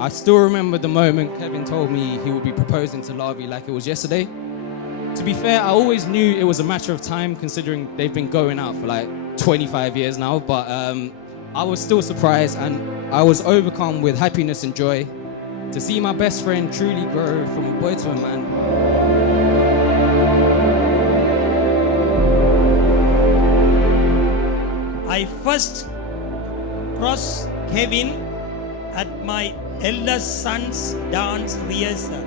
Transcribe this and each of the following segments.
I still remember the moment Kevin told me he would be proposing to Lavi like it was yesterday. To be fair, I always knew it was a matter of time considering they've been going out for like 25 years now, but I was still surprised and I was overcome with happiness and joy to see my best friend truly grow from a boy to a man. I first crossed Kevin at my eldest son's dance rehearsal.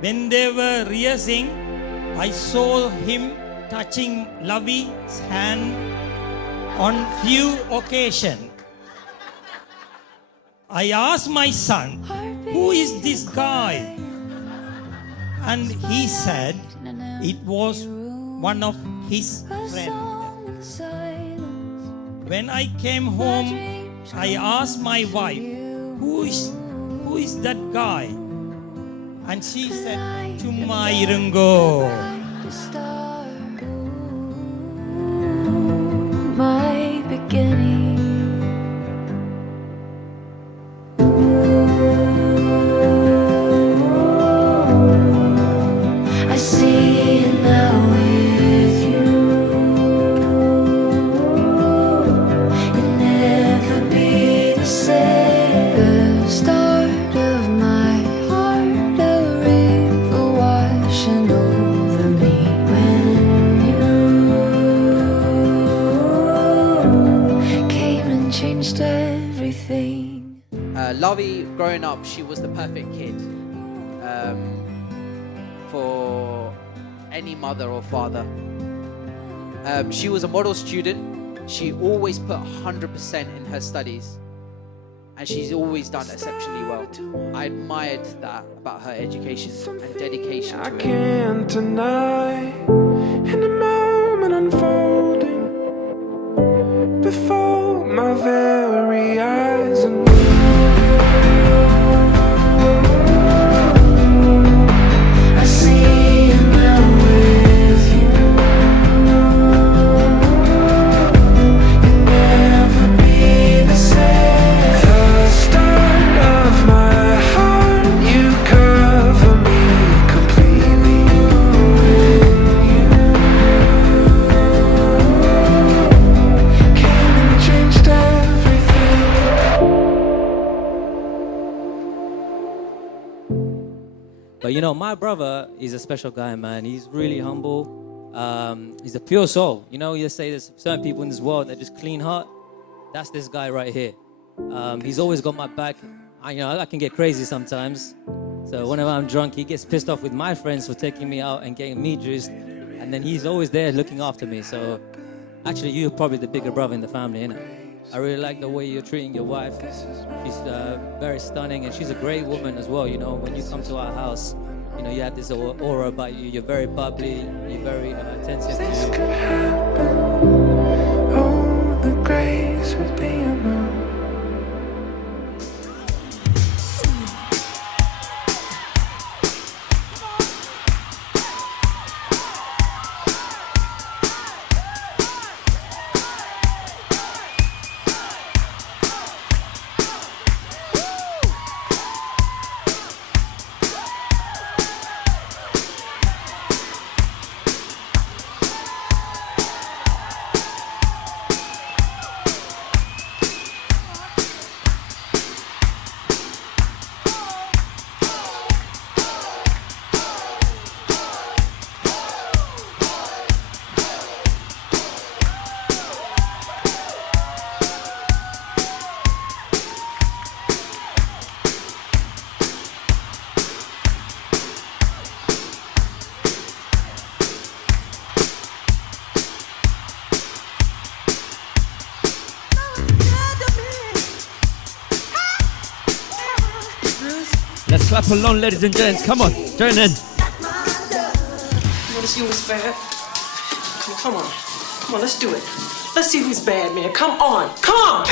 When they were rehearsing, I saw him touching Lavi's hand on few occasions. I asked my son, who is this guy? And he said it was one of his friends. When I came home, I asked my wife, who is that guy? And she said, Chumma irungo. My beginning. I see it now with you. You'll never be the same. The start of my heart, a river washing over me. When you came and changed everything. Lavi, growing up, she was the perfect kid for any mother or father. She was a model student. She always put 100% in her studies. And she's always done exceptionally well. I admired that about her education and dedication to I it. can't deny in the moment unfolding before my very eyes. And I see it now with you. You'll never be the same. the start of my heart, you cover me completely. Came and changed everything. But you know, my brother is a special guy, man. He's really humble. He's a pure soul. You know, you say there's certain people in this world that just clean heart. That's this guy right here. He's always got my back. I can get crazy sometimes. So whenever I'm drunk, he gets pissed off with my friends for taking me out and getting me juiced. And then he's always there looking after me. So actually, you're probably the bigger brother in the family, innit? I really like the way you're treating your wife. She's very stunning, and she's a great woman as well. You know, when you come to our house, you know, you have this aura about you. You're very bubbly. You're very attentive This to could happen. Oh, the grace would be enough. Let's clap along, ladies and gents. Come on, join in. You want to see who's bad? Come on. Come on, let's do it. Let's see who's bad, man. Come on. Come on!